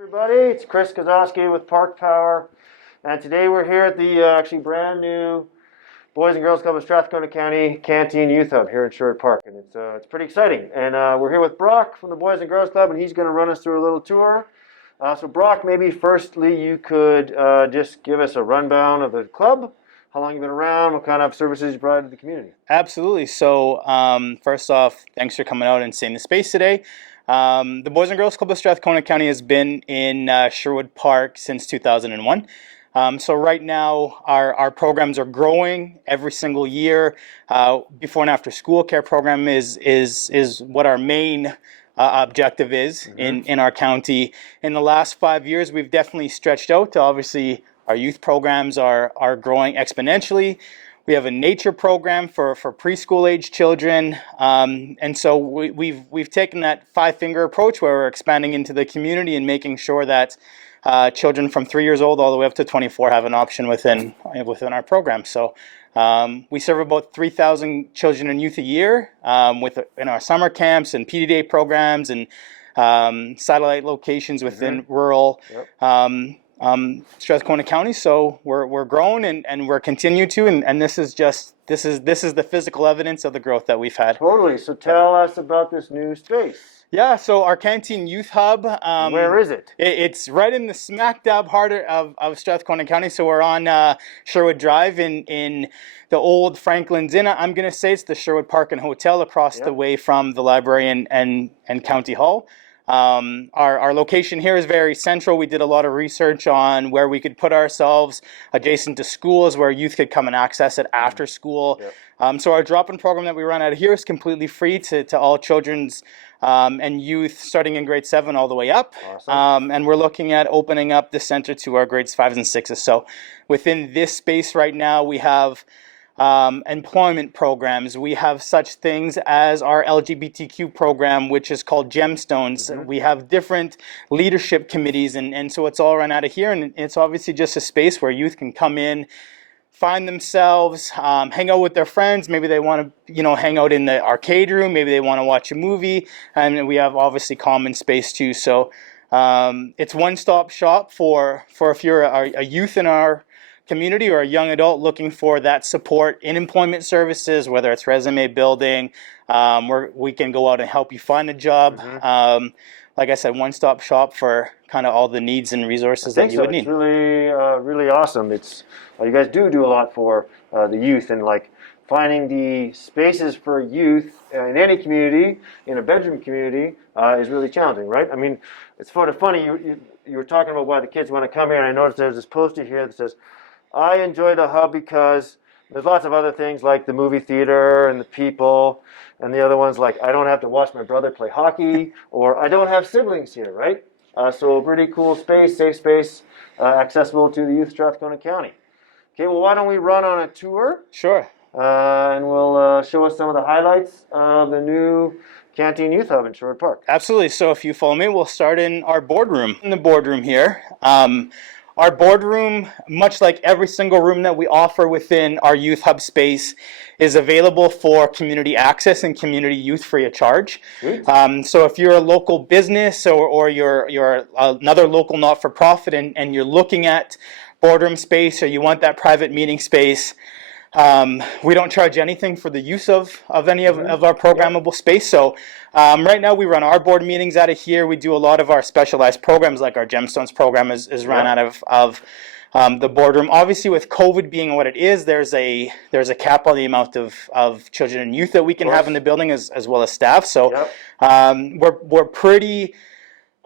Everybody, it's Chris Kozowski with Park Power, and today we're here at the actually brand new Boys and Girls Club of Strathcona County Canteen Youth Hub here in Sherwood Park, and it's pretty exciting. And we're here with Brock from the Boys and Girls Club, and he's going to run us through a little tour. So Brock, maybe firstly you could just give us a rundown of the club, how long you've been around, what kind of services you provide to the community. Absolutely. So first off, thanks for coming out and seeing the space today. The Boys and Girls Club of Strathcona County has been in Sherwood Park since 2001. So right now our programs are growing every single year. Before and after school care program is what our main objective is in our county. In the last 5 years, we've definitely stretched out to obviously our youth programs are growing exponentially. We have a nature program for preschool age children, and so we've taken that five-finger approach where we're expanding into the community and making sure that children from 3 years old all the way up to 24 have an option within our program. So we serve about 3,000 children and youth a year in our summer camps and PD Day programs and satellite locations within rural. Yep. Strathcona County, so we're growing and we're continuing to, and this is the physical evidence of the growth that we've had. Totally. So tell us about this new space. Yeah, so our Canteen Youth Hub. Where is it? It's right in the smack dab heart of Strathcona County. So we're on Sherwood Drive in the old Franklin's Inn. I'm going to say it's the Sherwood Park and Hotel across the way from the library and County Hall. Our location here is very central. We did a lot of research on where we could put ourselves adjacent to schools where youth could come and access it after school. Yep. So our drop-in program that we run out of here is completely free to all children's and youth starting in grade 7 all the way up. Awesome. And we're looking at opening up the center to our grades 5s and 6s. So within this space right now, we have employment programs. We have such things as our LGBTQ program, which is called Gemstones. We have different leadership committees, and so it's all run out of here, and it's obviously just a space where youth can come in, find themselves, hang out with their friends. Maybe they want to, hang out in the arcade room. Maybe they want to watch a movie, and we have obviously common space too. So it's one-stop shop for if you're a youth in our community or a young adult looking for that support in employment services, whether it's resume building, where we can go out and help you find a job. Like I said, one-stop shop for kind of all the needs and resources that you would need. It's really awesome. You guys do a lot for the youth, and like finding the spaces for youth in any community, in a bedroom community, is really challenging, right? I mean, it's sort of funny. You were talking about why the kids want to come here, and I noticed there's this poster here that says, I enjoy the hub because there's lots of other things like the movie theater and the people, and the other ones like I don't have to watch my brother play hockey, or I don't have siblings here, right? So a pretty cool space, safe space, accessible to the youth of Strathcona County. Okay, well, why don't we run on a tour? Sure. And we'll show us some of the highlights of the new Canteen Youth Hub in Sherwood Park. Absolutely. So if you follow me, we'll start in our boardroom. In the boardroom here. Our boardroom, much like every single room that we offer within our Youth Hub space, is available for community access and community youth free of charge. So if you're a local business or you're another local not-for-profit and you're looking at boardroom space or you want that private meeting space, we don't charge anything for the use of any of our programmable space. So right now we run our board meetings out of here. We do a lot of our specialized programs, like our Gemstones program is run out of the boardroom. Obviously, with COVID being what it is, there's a cap on the amount of children and youth that we can have in the building as well as staff. So we're pretty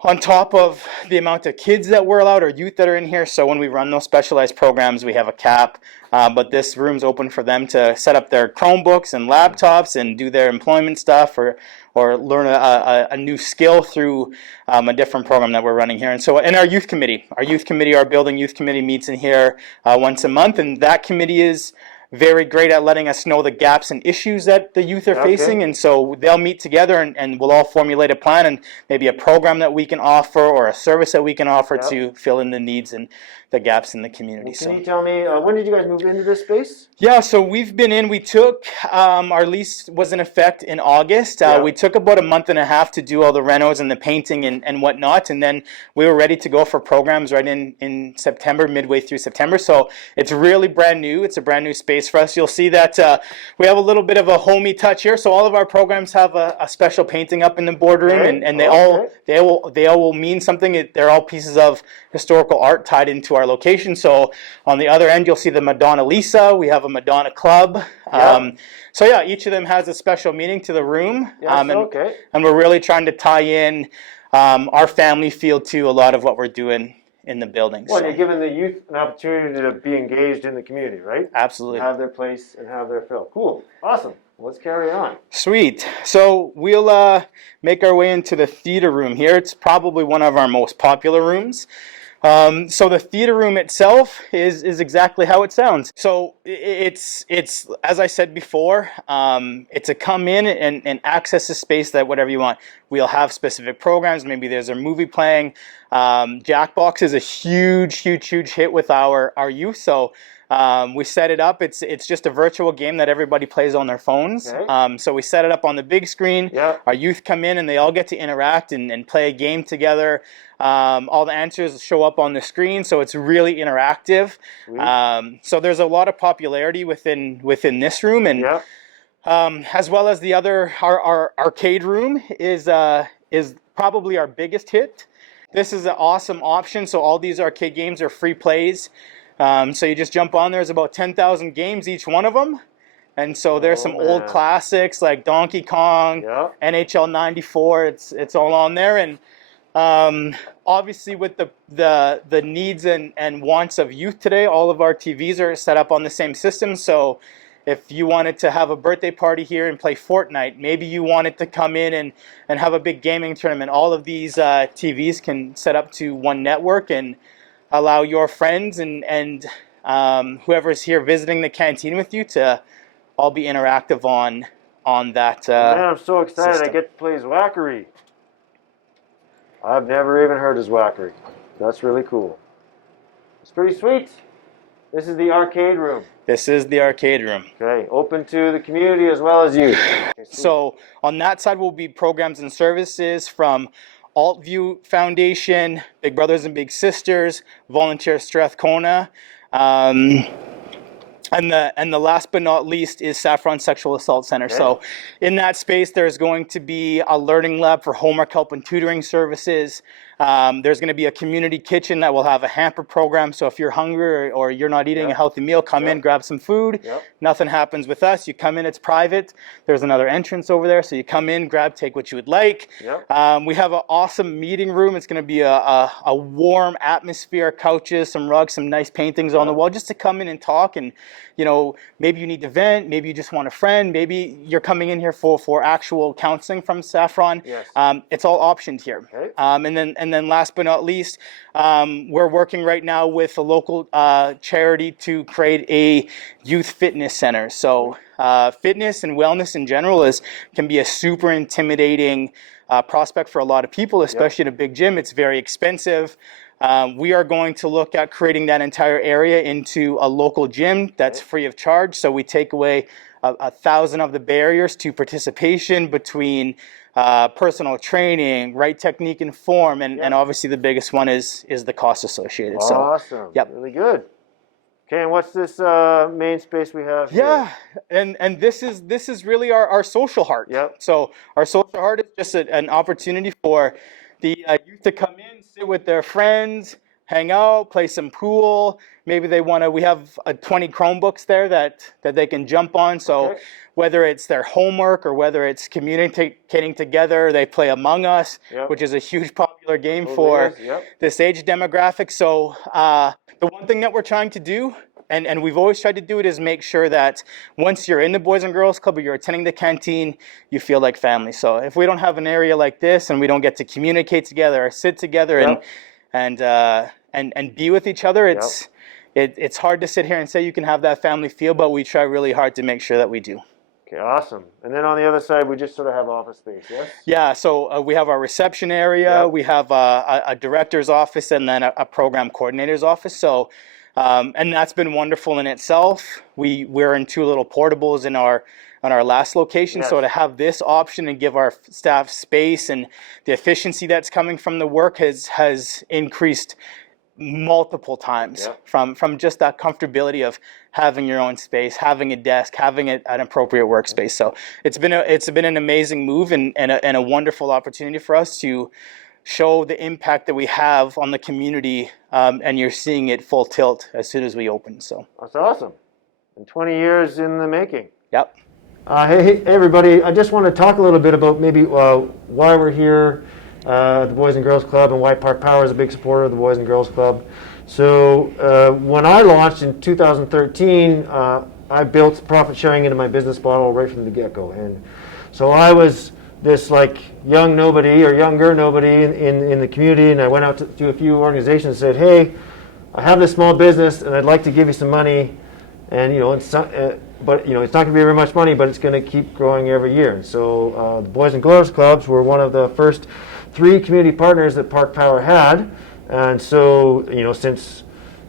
on top of the amount of kids that we're allowed or youth that are in here. So when we run those specialized programs, we have a cap, but this room's open for them to set up their Chromebooks and laptops and do their employment stuff or learn a new skill through a different program that we're running here. And so in our building youth committee meets in here once a month, and that committee is very great at letting us know the gaps and issues that the youth are facing, and so they'll meet together and we'll all formulate a plan and maybe a program that we can offer or a service that we can offer to fill in the needs. And the gaps in the community. Well, can you tell me, when did you guys move into this space? Yeah, so we've been in, we took, our lease was in effect in August. We took about a month and a half to do all the renos and the painting and whatnot, and then we were ready to go for programs right in September, midway through September. So it's really brand new. It's a brand new space for us. You'll see that we have a little bit of a homey touch here. So all of our programs have a special painting up in the boardroom, and they all will mean something. They're all pieces of historical art tied into our location. So on the other end, you'll see the Madonna Lisa. We have a Madonna Club. So yeah, each of them has a special meaning to the room. And we're really trying to tie in our family feel to a lot of what we're doing in the building. Well, you're giving the youth an opportunity to be engaged in the community, right? Absolutely. Have their place and have their fill. Cool. Awesome. Let's carry on. Sweet. So we'll make our way into the theater room here. It's probably one of our most popular rooms. So the theater room itself is exactly how it sounds. So it's as I said before, it's a come in and access a space that whatever you want. We'll have specific programs. Maybe there's a movie playing. Jackbox is a huge hit with our youth. So we set it up. It's just a virtual game that everybody plays on their phones. So we set it up on the big screen. Our youth come in and they all get to interact and play a game together. All the answers show up on the screen, so it's really interactive. So there's a lot of popularity within this room, and as well as the other, our arcade room is probably our biggest hit. This is an awesome option. So all these arcade games are free plays. So you just jump on. There's about 10,000 games, each one of them. And so there's some old classics like Donkey Kong, NHL 94. It's all on there. And obviously with the needs and wants of youth today, all of our TVs are set up on the same system. So if you wanted to have a birthday party here and play Fortnite, maybe you wanted to come in and have a big gaming tournament, all of these TVs can set up to one network and allow your friends and whoever's here visiting the canteen with you to all be interactive on that Man, I'm so excited system. I get to play Zwackery. I've never even heard of Zwackery. That's really cool. It's pretty sweet. This is the arcade room. This is the arcade room. Okay, open to the community as well as you. Okay, so on that side will be programs and services from Altview Foundation, Big Brothers and Big Sisters, Volunteer Strathcona, and the last but not least is Saffron Sexual Assault Center. So in that space, there's going to be a learning lab for homework help and tutoring services. There's going to be a community kitchen that will have a hamper program. So if you're hungry or you're not eating a healthy meal, come in, grab some food. Nothing happens with us. You come in, it's private. There's another entrance over there. So you come in, grab, take what you would like. We have an awesome meeting room. It's going to be a warm atmosphere, couches, some rugs, some nice paintings on the wall, just to come in and talk. And, you know, maybe you need to vent. Maybe you just want a friend. Maybe you're coming in here for actual counseling from Saffron. It's all optioned here. And then last but not least, we're working right now with a local charity to create a youth fitness center. So fitness and wellness in general can be a super intimidating prospect for a lot of people, especially in a big gym. It's very expensive. We are going to look at creating that entire area into a local gym that's free of charge. So we take away 1,000 of the barriers to participation between personal training, right technique and form, and obviously the biggest one is the cost associated. Awesome. Really good. Okay, and what's this main space we have here? And this is really our social heart. So our social heart is just an opportunity for the youth to come in, sit with their friends, hang out, play some pool. Maybe they want to, we have 20 Chromebooks there that they can jump on. So whether it's their homework or whether it's communicating together, they play Among Us, which is a huge popular game for this age demographic. So the one thing that we're trying to do, and we've always tried to do it, is make sure that once you're in the Boys and Girls Club or you're attending the canteen, you feel like family. So if we don't have an area like this and we don't get to communicate together or sit together and be with each other, it's hard to sit here and say you can have that family feel, but we try really hard to make sure that we do. Okay, awesome. And then on the other side, we just sort of have office space, yes? Yeah, so we have our reception area, Yep. we have a director's office, and then a program coordinator's office. So, and that's been wonderful in itself. We're in two little portables in our last location. Yes. So to have this option and give our staff space and the efficiency that's coming from the work has increased multiple times Yep. from just that comfortability of having your own space, having a desk, having an appropriate workspace. So it's been an amazing move and a wonderful opportunity for us to show the impact that we have on the community, and you're seeing it full tilt as soon as we open. So That's awesome. And 20 years in the making. yep. Hey, everybody, I just want to talk a little bit about maybe why we're here, the Boys and Girls Club, and why Park Power is a big supporter of the Boys and Girls Club. So when I launched in 2013, I built profit sharing into my business model right from the get-go. And so I was this like young nobody or younger nobody in the community, and I went out to a few organizations and said, hey, I have this small business and I'd like to give you some money. And it's not, but it's not going to be very much money, but it's going to keep growing every year. And so the Boys and Girls Clubs were one of the first 3 community partners that Park Power had. And so since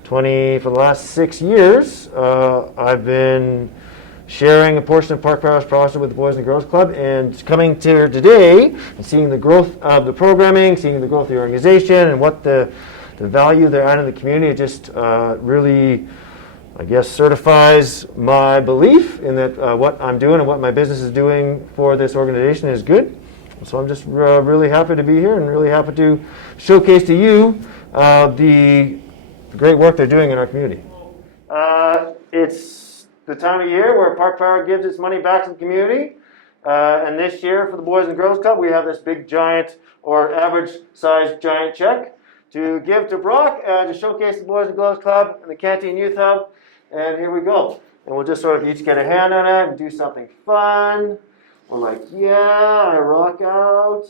for the last 6 years, I've been sharing a portion of Park Power's profit with the Boys and Girls Club, and coming to here today and seeing the growth of the programming, seeing the growth of the organization, and what the value they're adding in the community, it just really, I guess, certifies my belief in that what I'm doing and what my business is doing for this organization is good. So I'm just really happy to be here and really happy to showcase to you the great work they're doing in our community. It's the time of year where Park Power gives its money back to the community. And this year for the Boys and Girls Club, we have this big giant or average sized giant check to give to Brock to showcase the Boys and Girls Club and the Canteen Youth Hub. And here we go. And we'll just sort of each get a hand on it and do something fun. We're like, yeah, I rock out.